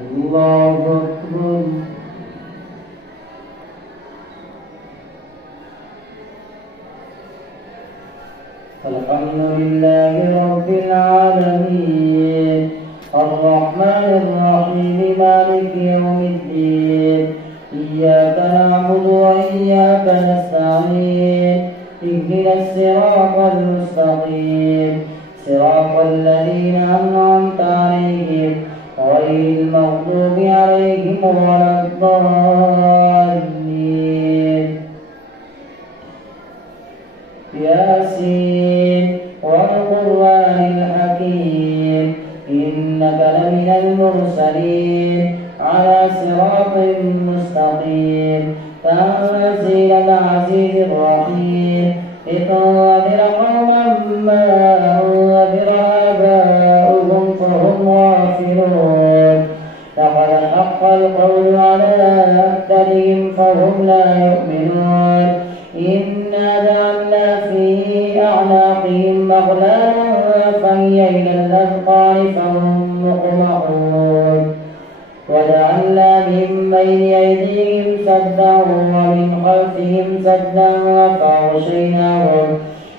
الله أكبر. الحمد لله رب العالمين الرحمن الرحيم مالك يوم الدين إياك نعبد وإياك نستعين اهدنا الصراط المستقيم صراط الذين أنعمت عليهم غير المغضوب عليهم ولا الضالين. ياسين والقرآن الحكيم إنك لمن المرسلين على صراط مستقيم تنزيل العزيز الرحيم لتنذر قوما ما أنذر آباؤهم فهم غافلون لقد حق القول على أكثرهم فهم لا يؤمنون إنا جعلنا في أعناقهم أغلالا فهي إلى الأذقان فهم مقمحون وجعلنا من بين أيديهم سدا ومن خلفهم سدا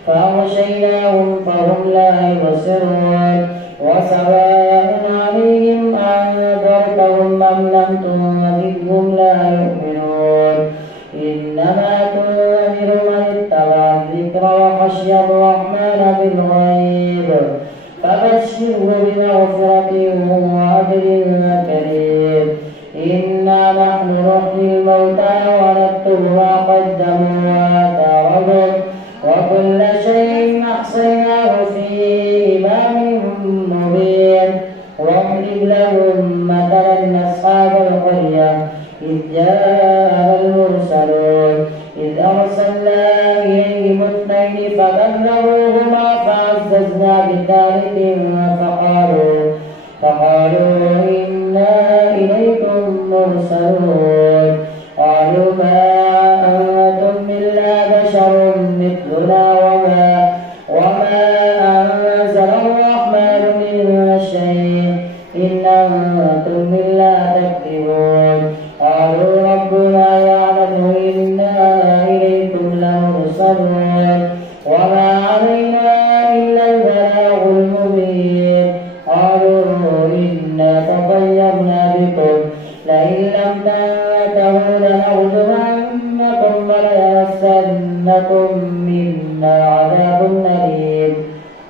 فأغشيناهم فهم لا يبصرون وسواء عليهم أنذرتهم أم لم تنذرهم لا يؤمنون إنما تنذر من اتبع الذكر وخشي الرحمن بالغيب فبشره بمغفرة وأجر كريم. إنا نحن نحيي الموتى ونكتب ما قدموا وآثارهم وكل شيء أحصيناه في إمام مبين. واضرب لهم مثلا أصحاب القرية إذ جاء المرسلون إذ أرسلنا إليهم اثنين فكذبوهما فعززنا بثالث فقالوا إنا إليكم مرسلون. قالوا ما أنتم إلا بشر مثلنا وما أنزل الرحمن من شيء إن أنتم إلا تكذبون. قالوا ربنا يعلم إنا إليكم لمرسلون وما علينا إلا البلاغ المبين. قالوا إنا تطيرنا بكم لئن لم تنتهوا لنرجمنكم وليمسنكم منا عذاب أليم.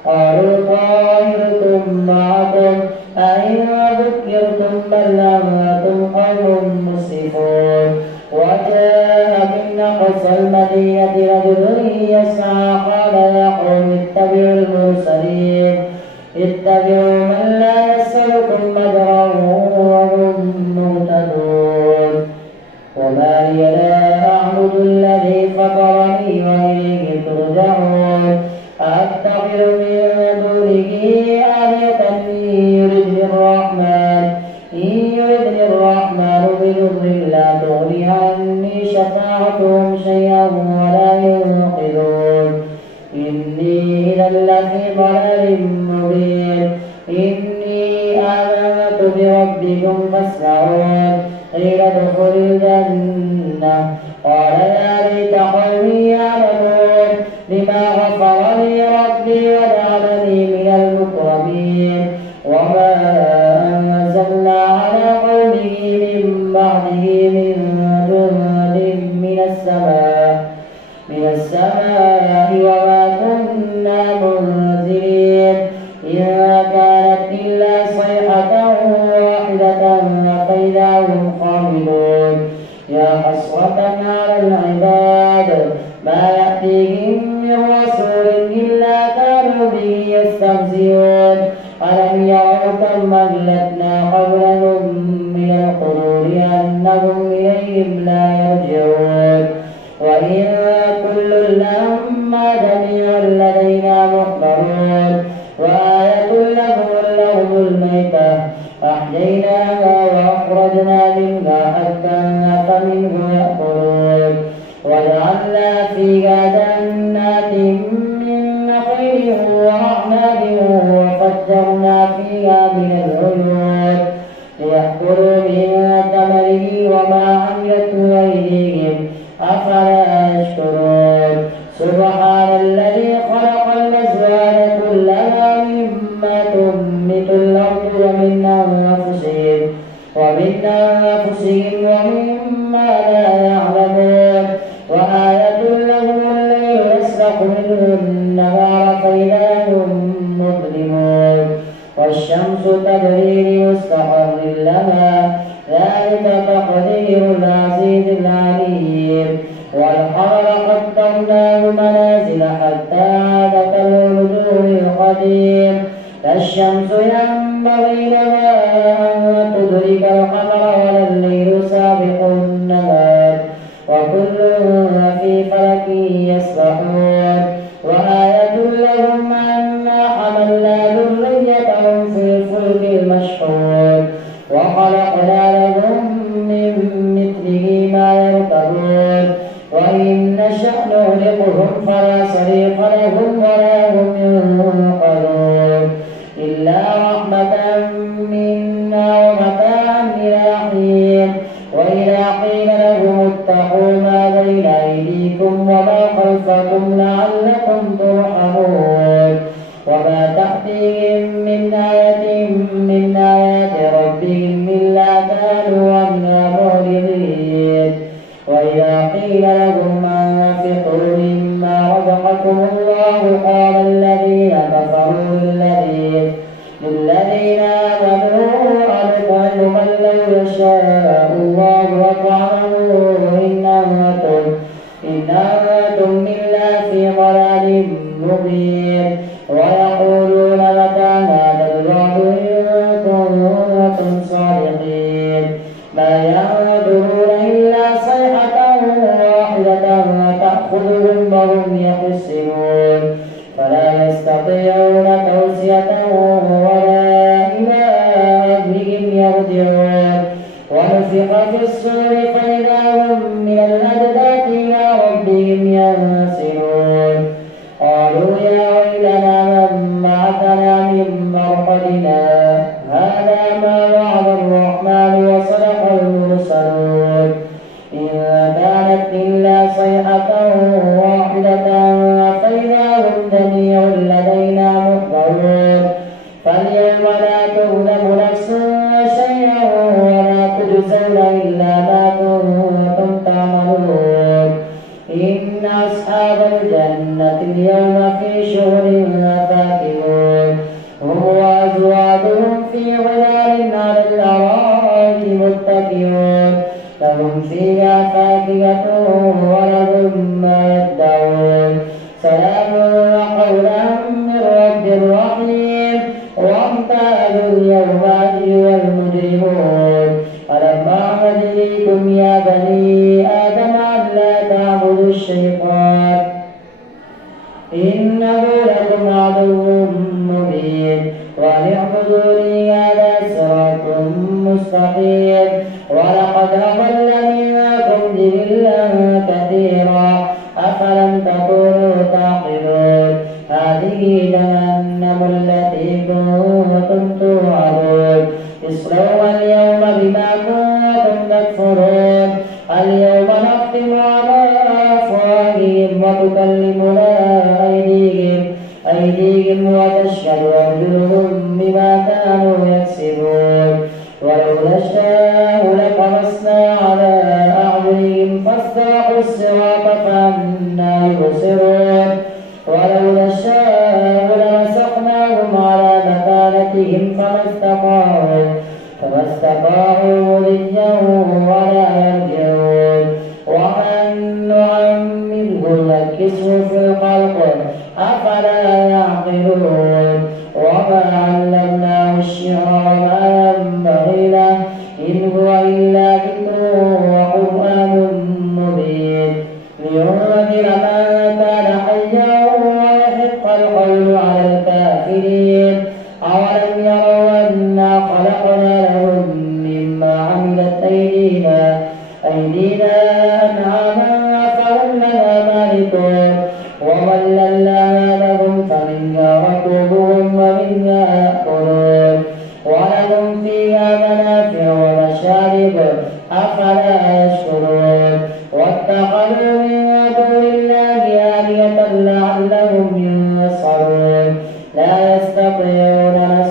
قالوا طائركم معكم أئن ذكرتم بل أنتم قوم مسرفون. وجاء من أقصى المدينة رجل يسعى قال يا قوم اتبعوا المرسلين اتبعوا من لا يسألكم أجرا وهم مهتدون. وما لي لا أعبد الذي فطرني وإليه ترجعون. أتخذ من دونه آلهة إن يردني الرحمن بضر لا تغني عني شفاعتهم شيئا ولا ينقذون. إني إذا لفي ضلال مبين. إني آمنت بربكم فاسمعون. قيل ادخل الجنة قال يا ليت قومي يعلمون بما غفر لي ربي وجعلني من المكرمين. وما أنزلنا على قومه من بعده من جند من السماء وما كنا منزلين إن كانت إلا صيحة واحدة فإذا هم خامدون. يا حسرة على العباد ما يأتيهم من رسول إلا كانوا به يستهزئون. ألم يروا كم أهلكنا قبلهم من القرون أنهم إليهم لا يرجعون. وإن كل لما جميع لدينا محضرون. وآية لهم الأرض الميتة أحييناها وأخرجنا منها حبا فمنه يأكلون. وجعلنا فيها جنات من نخيل وأعناب وفجرنا فيها من العيون ليأكلوا من ثمره وما عملته أيديهم أفلا يشكرون سبحان الذي خلق الأزواج كلها مما تنبت الأرض ومن أنفسهم ومما لا يعلمون وآية لهم الليل يسرق منه النهار فإذا هم مظلمون والشمس تجري لمستقر لها ذلك تقدير العزيز العليم والقمر قدرناه منازل حتى عاد كالعرجون القديم لا الشمس ينبغي لها أن تدرك القمر ولا الليل سابق النهار وكل في فلك يسبحون وآية لهم أنا حملنا ذريتهم في الفلك المشحون وخلقنا لهم من مثله ما يركبون وإن نشأ نغرقهم فلا صريخ لهم ولا هم ينقذون إلا رحمة منا ومتاعا إلى حين وإذا قيل لهم اتقوا ما بين أيديكم وما خلفكم لعلكم ترحمون وما تأتيهم من آية من آيات ربهم إلا كانوا عنها معرضين وإذا قيل لهم أنفقوا مما رزقكم الله قال الذين كفروا للذين آمنوا أنطعم من لو يشاء الله أطعمه إن أنتم إلا في ضلال مبين ويقولون متى هذا الوعد إن كنتم صادقين ما ينظرون إلا صيحة واحدة تأخذهم وهم يخصمون فلا يستطيعون توصية ولا إلى أهلهم يرجعون ونفخ في الصور فإذا هم من الأجداث إلى ربهم ينسلون قالوا يا ويلنا من بعثنا من مرقدنا هذا ما وعد الرحمن وصدق المرسلون إن كانت إلا صيحة واحدة فإذا هم جميع لدينا محضرون فاليوم لا تظلم نفس شيئا ولا تجزون إلا ما كنتم تعملون إن أصحاب الجنة اليوم في شغل فاكهون هم وأزواجهم في ظلال على الأرائك متكئون لهم فيها فاكهة ولهم ما يدعون سلام قولا من رب رحيم وامتازوا اليوم أيها المجرمون ألم أعهد إليكم يا بني آدم ألا تعبدوا الشيطان إنه لكم عدو مبين وأن اعبدوني هذا صراط مستقيم ولقد أضل منكم جبلا كثيرا أفلم تكونوا تعقلون هذه جهنم التي كنتم توعدون اصلوها اليوم بما كنتم تكفرون اليوم نختم على أفواههم وتكلمنا أيديهم وتشهد أرجلهم بما كانوا يكسبون ولو نشاء لطمسنا على أعينهم فاستبقوا الصراط فأنى يبصرون ولو نشاء لمسخناهم على مكانتهم فما استطاعوا مضيا ولا يرجعون ومن نعمره نكسه في الخلق أفلا يعقلون وما علمناه الشعر وما ينبغي له إن هو إلا ذكر وقرآن مبين لينذر من كان حيا ويحق القول على الكافرين أولم يروا أنا خلقنا لهم مما عملت أيدينا أنعاما فهم لها مالكون وظللناها لهم فمنها ركوبهم ومنها يأكلون ولهم فيها منافع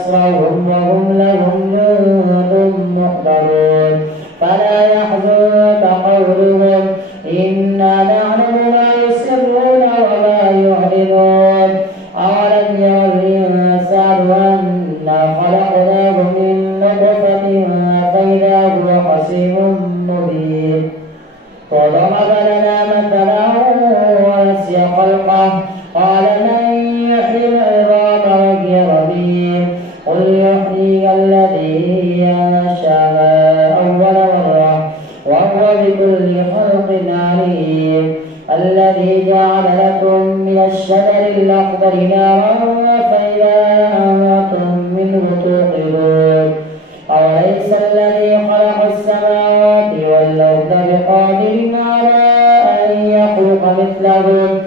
ونصرهم وهم لهم جند محضرون فلا يحزنك قولهم إنا نعلم ما يسرون وما يعلنون أولم ير الإنسان أنا خلقناه من نطفة فإذا هو خصيم مبين وضرب لنا مثلا ونسي خلقه قال من يحيي العظام وهي رميم قل يحييها الذي أنشأها أول مرة وهو بكل خلق عليم الذي جعل لكم من الشجر الأخضر نارا فإذا أنتم منه توقدون أوليس الذي خلق السماوات والأرض بقادر على أن يخلق مثلهم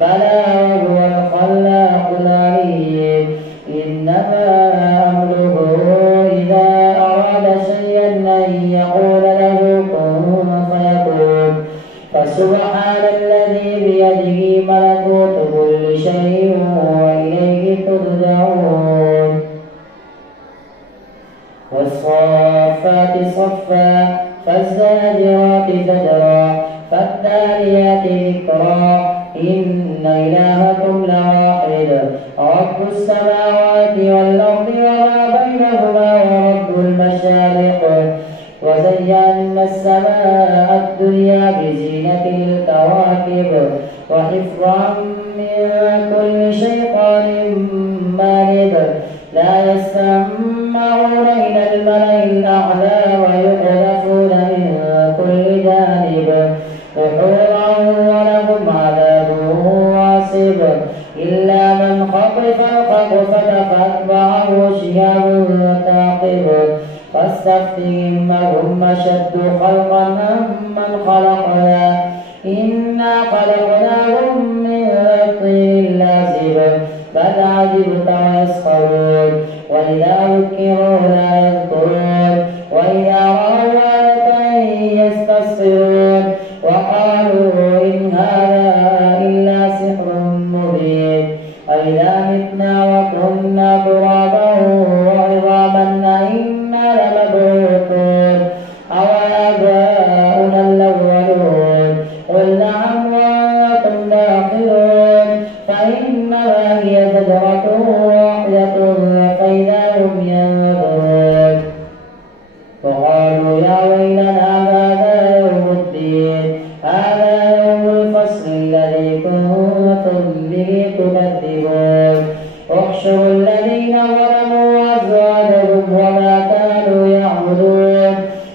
بلى وهو الخلاق العليم إنما أمره إذا أراد شيئا أن يقول له كن فيكون فسبحان الذي بيده ملكوت كل شيء وإليه ترجعون والصافات صفا فالزاجرات زجرا فالتاليات ذكرا إن إلهكم لواحد رب السماوات والأرض وما بينهما ورب المشارق وزينا السماء الدنيا بزينة الكواكب وحفظا من كل شيطان مارد لا يسمعون إلى الملأ الأعلى ويقذفون من كل جانب دحورا ولهم عذاب واصب إلا من خطف الخطفة فأتبعه شهاب ثاقب فاستفتهم هم أشد خلقا أمن خلقنا إنا خلقناهم من طين لازب بل عجبت ويسخرون وإذا ذكروا لا يذكرون وإذا رأوا آية يستصغرون وقالوا إن هذا إلا سحر مبين أإذا متنا وكنا ترابا وعظاما أإنا لمبعوثون أوآباؤنا الأولون قل نعم وأنتم داخلون فإنما هي زجرة واحدة فإذا هم ينظرون وقالوا يا ويلنا هذا يوم الدين هذا يوم الفصل الذي كنتم به تكذبون احشروا الذين ظلموا وأزواجهم وما كانوا يعبدون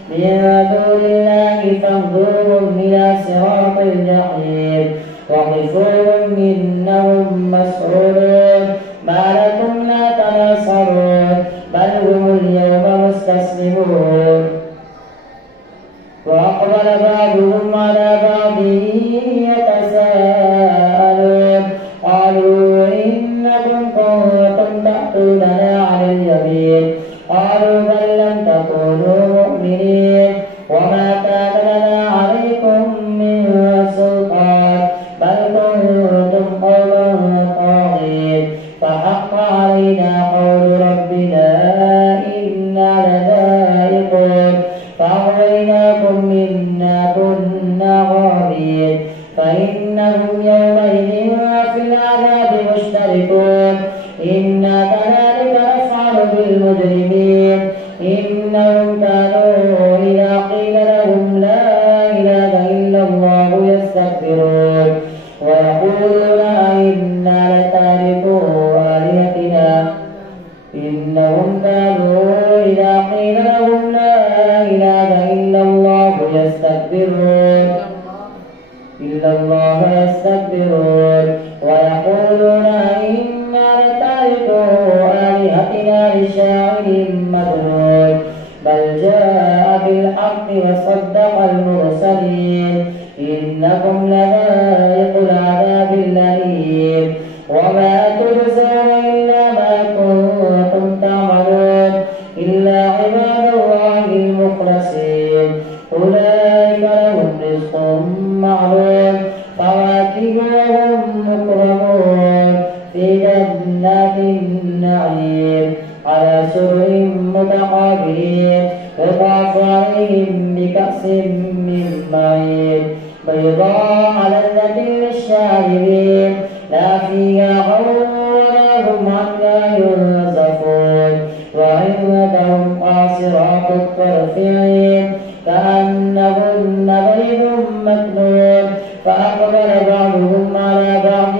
من دون الله فاهدوهم إلى صراط الجحيم وقفوهم إنهم مسؤولون ما لكم لا تناصرون بل هم اليوم مستسلمون وأقبل بعضهم على بعض يتساءلون قالوا إنكم كنتم تأتوننا على اليمين قالوا بل لم تكونوا مؤمنين وما كان لنا عليكم من سلطان بل كنتم قوما طاغين فحق علينا قول ربنا إنا لذائقون فأغويناكم إنا كنا غاوين فإنهم يومئذ في العذاب مشتركون إنا كذلك نفعل بالمجرمين إنهم كانوا إذا قيل لهم لا إله إلا الله يستكبرون ويقولون أئنا لتاركو آلهتنا إنهم كانوا إذا قيل لهم لا إله إلا الله يستكبرون ويقولون إنا لتاركو آلهتنا لشاعر مجنون بل جاء بالحق وصدق المرسلين إنكم لذائق العذاب الأليم وما تجزون إلا ما كنتم تعملون إلا عباد الله المخلصين أولئك لهم رزق معلوم فواكه وهم مكرمون في جنات النعيم على على سرر متقابلين يطاف عليهم بكأس من معين بيضاء لذة للشاربين لا فيها غول ولا هم عنها ينزفون وعندهم قاصرات الطرف عين كأنهن بيض مكنون فأقبل بعضهم على بعض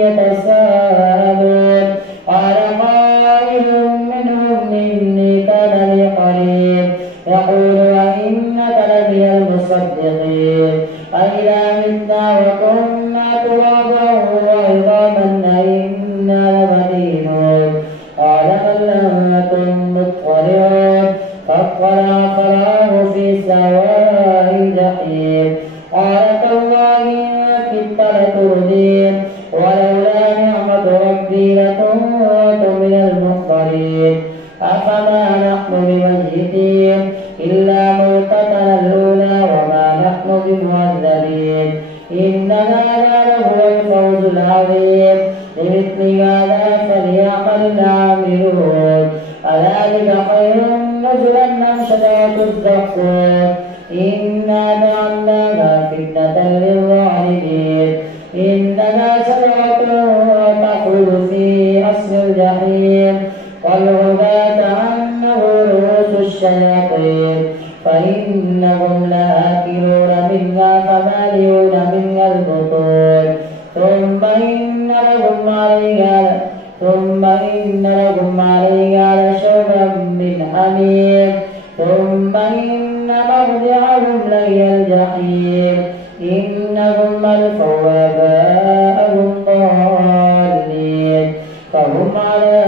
يتساءلون قال قائل منهم إني كان لي قريب يقول أئنك لمن المصدقين أإذا متنا وكنا ترابا وعظاما أئنا لمدينون قال بل أنتم مطلعون فاطلع فرآه في سواء الجحيم قال تالله إن كدت لتردين ولولا نعمة ربي لكنت من المحضرين أفما نحن بميتين إلا موتتنا الأولى وما نحن بمعذبين إن هذا لهو الفوز العظيم لمثل هذا فليعمل العاملون أذلك خير نزلا أم شجرة الزقوم إنا جعلناها فتنة للظالمين إنها شجرة تخرج في أصل الجحيم والعباد عنه رؤوس الشياطين فإنهم لآكلون منها فمالئون منها البطون ثم إن لهم عليها لشوبا من حميم ثم إن مرجعهم لهي الجحيم إنهم ألفوا آباءهم ضالين فهم على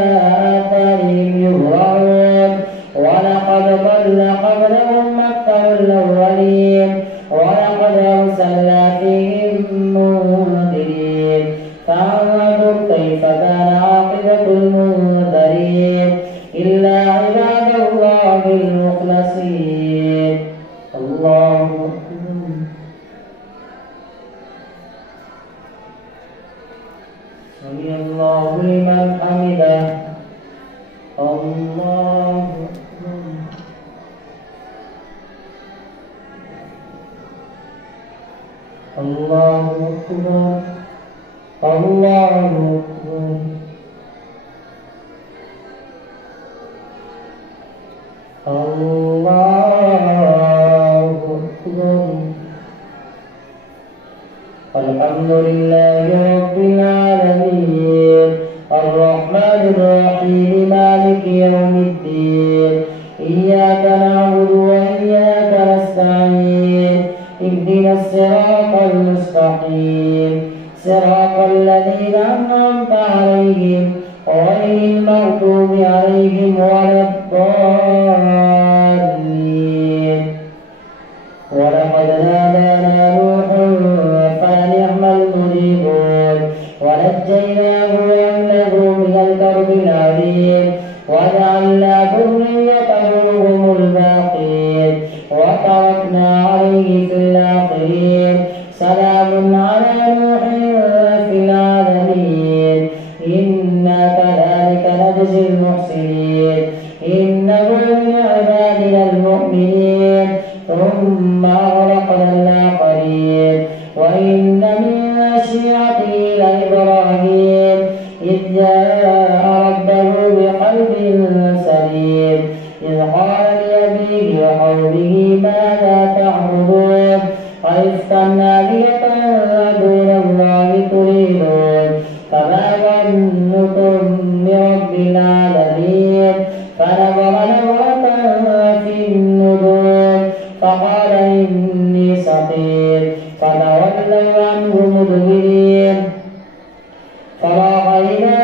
آثارهم يهرعون ولقد ضل قبلهم أكثر الأولين ولقد أرسلنا فيهم منذرين فانظر كيف كان عاقبة المنذرين إلا عباد الله المخلصين الله أكبر سمع الله لمن حمده الله أكبر الله أكبر الله أكبر الله أكبر الحمد لله رب العالمين الرحمن الرحيم مالك يوم الدين إياك نعبد وإياك نستعين اهدنا الصراط المستقيم صراط الذين أنعمت عليهم غير المغضوب عليهم ولا الضالين ولقد نادانا نوح فلنعم المجيبون ونجيناه وأهله من الكرب العظيم وجعلنا ذريته هم الباقين وتركنا عليه في الآخرين سلام على نوح في العالمين إنا كذلك نجزي المحسنين إنه من عبادنا المؤمنين ثم أغرقنا الآخرين وإن من شيعته لإبراهيم إذ جاء ربه بقلب سليم إذ قال لأبيه وقومه ماذا تعبدون أئفكا آلهة دون الله تريدون فما ظنكم برب العالمين فنظر نظرة في النجوم فقال إني سقيم فتولوا عنه مدبرين فراغ إلى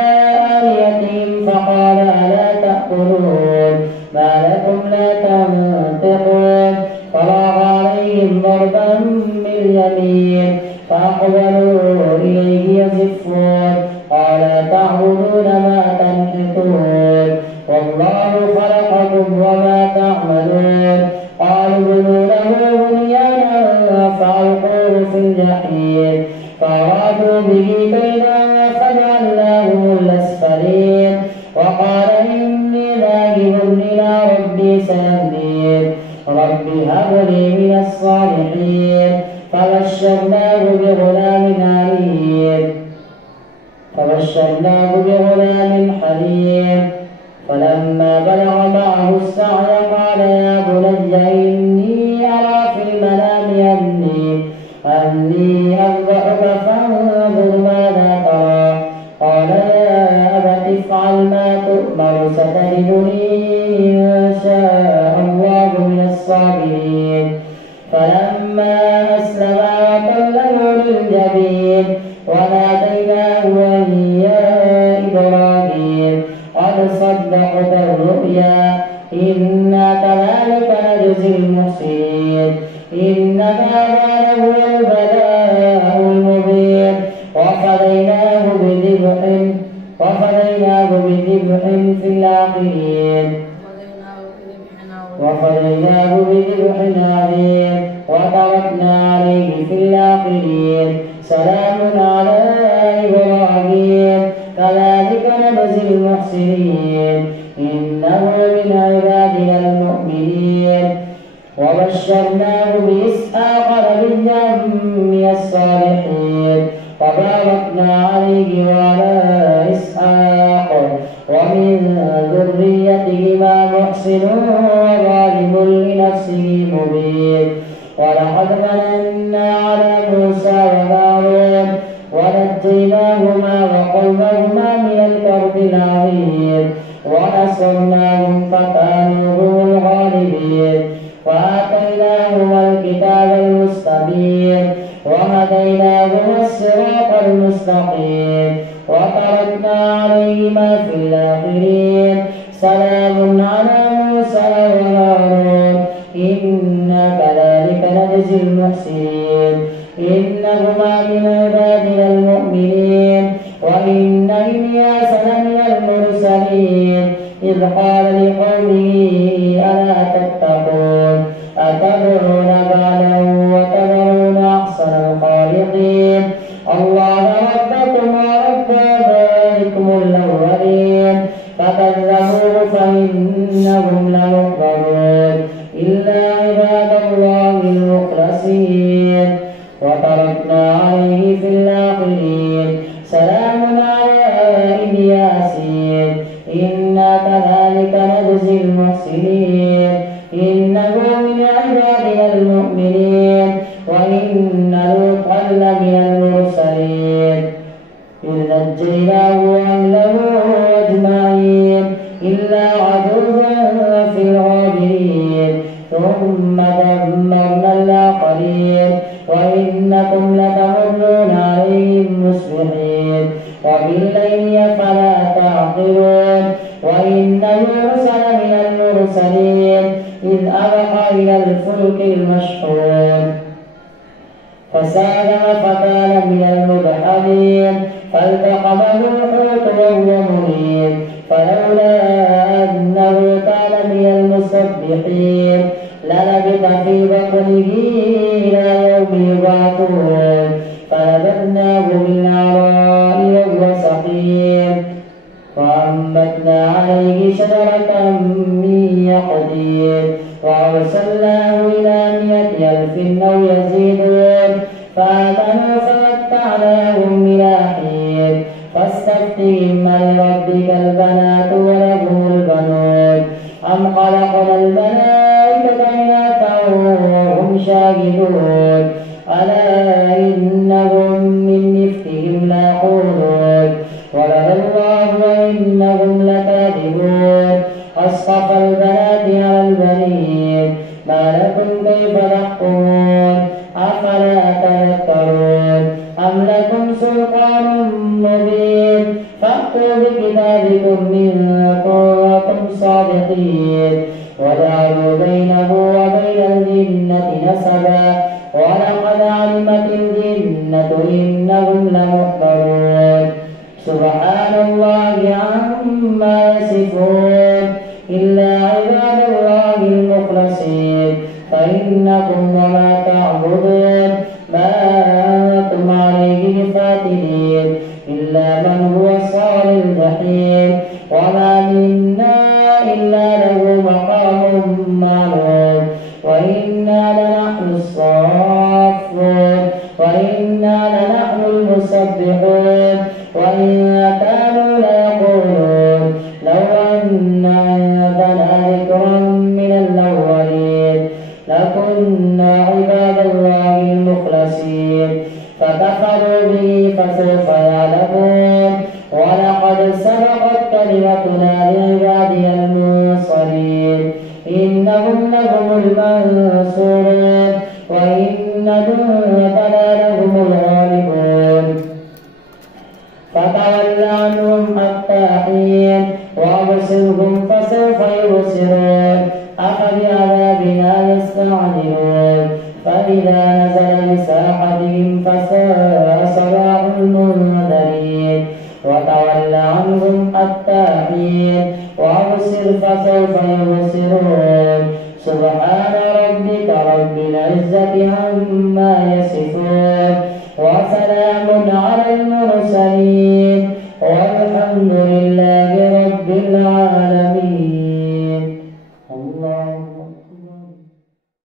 آلهتهم فقال ألا تأكلون ما لكم لا تنطقون فراغ عليهم ضربا باليمين فأقبلوا إليه يزفون قال تعبدون ما تنحتون والله خلقكم وما تعملون قالوا ابنوا له بنيانا فألقوه في الجحيم فأرادوا به كيدا فجعلناهم الأسفلين وقال إني هب لي من الصالحين فبشرناه بغلام حليم فلما بلغ معه السعي قال يا بني إني أرى في المنام أني أذبحك فانظر ماذا ترى قال يا أبت افعل ما تؤمر ستجدني إن شاء الله من الصابرين فلما أسلما وتله للجبين وناديناه أن يا إبراهيم قد صدقت الرؤيا إنا كذلك نجزي المحسنين إن هذا لهو البلاء المبين وفديناه بذبح في الآخرين وتركنا عليه في الآخرين سلام على إبراهيم كذلك نجزي المحسنين إنه من عبادنا المؤمنين وبشرناه بإسحاق نبيا من الصالحين وباركنا عليه وعلى إسحاق ومن ذريتهما محسن وظالم لنفسه مبين ولقد مننا على موسى وهارون ونجيناهما وقومهما من الكرب العظيم ونصرناهم فكانوا هم الغالبين وآتيناهما الكتاب المستبين وهديناهما الصراط المستقيم وتركنا عليهما في الآخرين سلام على موسى وهارون إنا كذلك نجزي المحسنين إنهما من عبادنا المؤمنين وإن إلياس لمن المرسلين إذ قال لقومه ألا تتقون أتدعون بعلا وتذرون أحسن الخالقين الله ربكم ورب آبائكم الأولين فكذبوه فإنهم لمحضرون إلا عباد الله المخلصين وتركنا عليه في الآخرين سلام على إلياسين إنا كذلك نجزي المحسنين إنه من عبادنا المؤمنين وإن لوطا لمن المرسلين إذ نجيناه وأهله أجمعين إلا عجوزا في الغابرين ثم دمرنا الآخرين وإنكم لتمرون عليهم مصبحين وبالليل فلا تعقلون وإن يونس لمن المرسلين إذ أبق إلى الفلك المشحون فساهم فكان من المدحضين فالتقمه الحوت وهو مليم فلولا أنه كان من المسبحين للبث في بطنه إلى يوم يبعثون فنبذناه بالعراء وهو سقيم وأنبتنا عليه شجرة من يقطين وأرسلناه إلى 100,000 أو يزيدون فآمنوا فمتعناهم إلى حين فاستفتهم لربك البنات ولهم البنون أم خلقنا الملائكة إناثا وهم شاهدون ألا إنهم من إفكهم ليقولون ولد الله وإنهم لكاذبون أصطفى البنات على البنين ما لكم كيف تحكمون أفلا تذكرون أم لكم سلطان مبين فأتوا بكتابكم إن كنتم صادقين وجعلوا بينه وبين الجنة نسبا ولقد علمت الجنة إنهم لمحضرون سبحان الله عما يصفون إلا عباد الله المخلصين فإنكم وما تعبدون ما أنتم عليه بفاتنين إلا من هو صال الجحيم وما منا إلا له مقام معلوم وإن إنهم لهم المنصورون وإن جندنا لهم الغالبون فتول عنهم حتى حين وأبصرهم فسوف يبصرون أفبعذابنا يستعجلون فإذا نزل بساحتهم فساء صباح المنذرين وتول عنهم حتى حين وأبصر فسوف يبصرون سبحان ربك رب العزة عما يصفون وسلام على المرسلين